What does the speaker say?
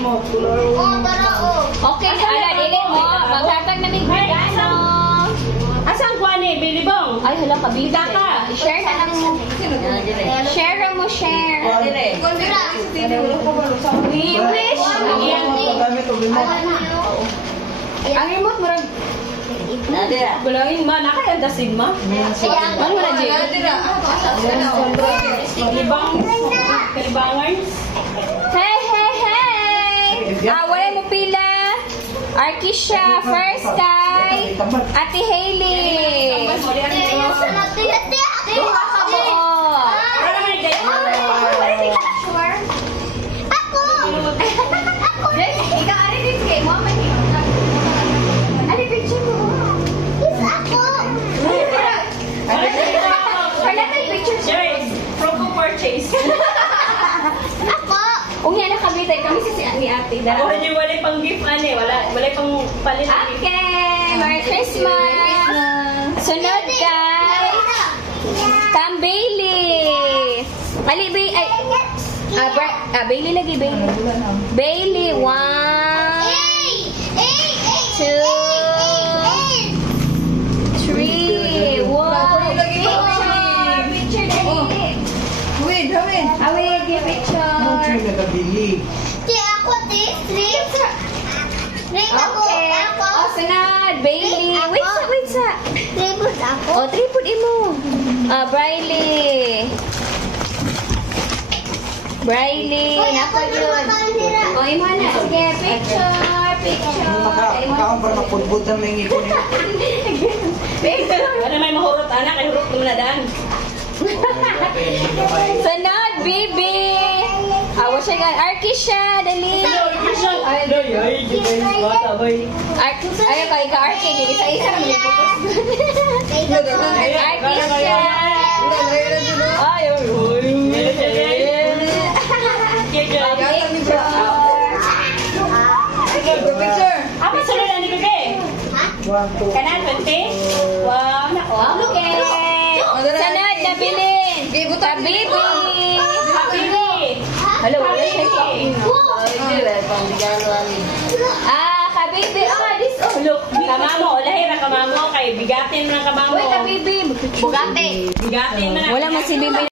mo. Okay, ala, dili mo. Maghatag na may gano. Asang kuwan eh, Bilibong? Ay, hala ka, bida ka. Share na lang mo. Share mo, share. We wish. Ang remote mo rin. Bulangin ma, nakayadasin ma. Ano mo na, Jay? Kalibangan. Hey, hey, hey! Wala mo pila. Arkisha, first kay Ate Hailey. Kung yan nakabitay kami si ni ate. Ako rin yung wala pang gift, ane. Wala pang palit. Okay, Merry Christmas! Sunod kay Cam Bailey. Ali, Bailey lagi, Bailey. Bailey, 1, 2, 3. Wow! Picture dali. Awit, give picture. Okay. Oh, sunod. Bailey. Wait sa. Oh, tripod imo. Briley. Nako yun. Oh, imo na. Sige, picture. Makaon para mapudbud na may ngipon niya. Picture. Ano may mahurot, anak? Ay hurot mo na daan. Sunod, Bibi. Awa siya nga. Arkisha, dali. Ay, kay ka-Arki. Isa-isa naman yung focus. Arkisha. Apa sunod na ni Bebe? Kanan, 20? Wow, nako. Okay. Sunod, nabilin. Kabibi. Hello, wala siya kabibi. This Look, kamamo. Lahira kamamo. Kay bigatin mo ng kamamo. Wait, kabibi. Bugate. Bigatin mo na. Wala mo si Bibi.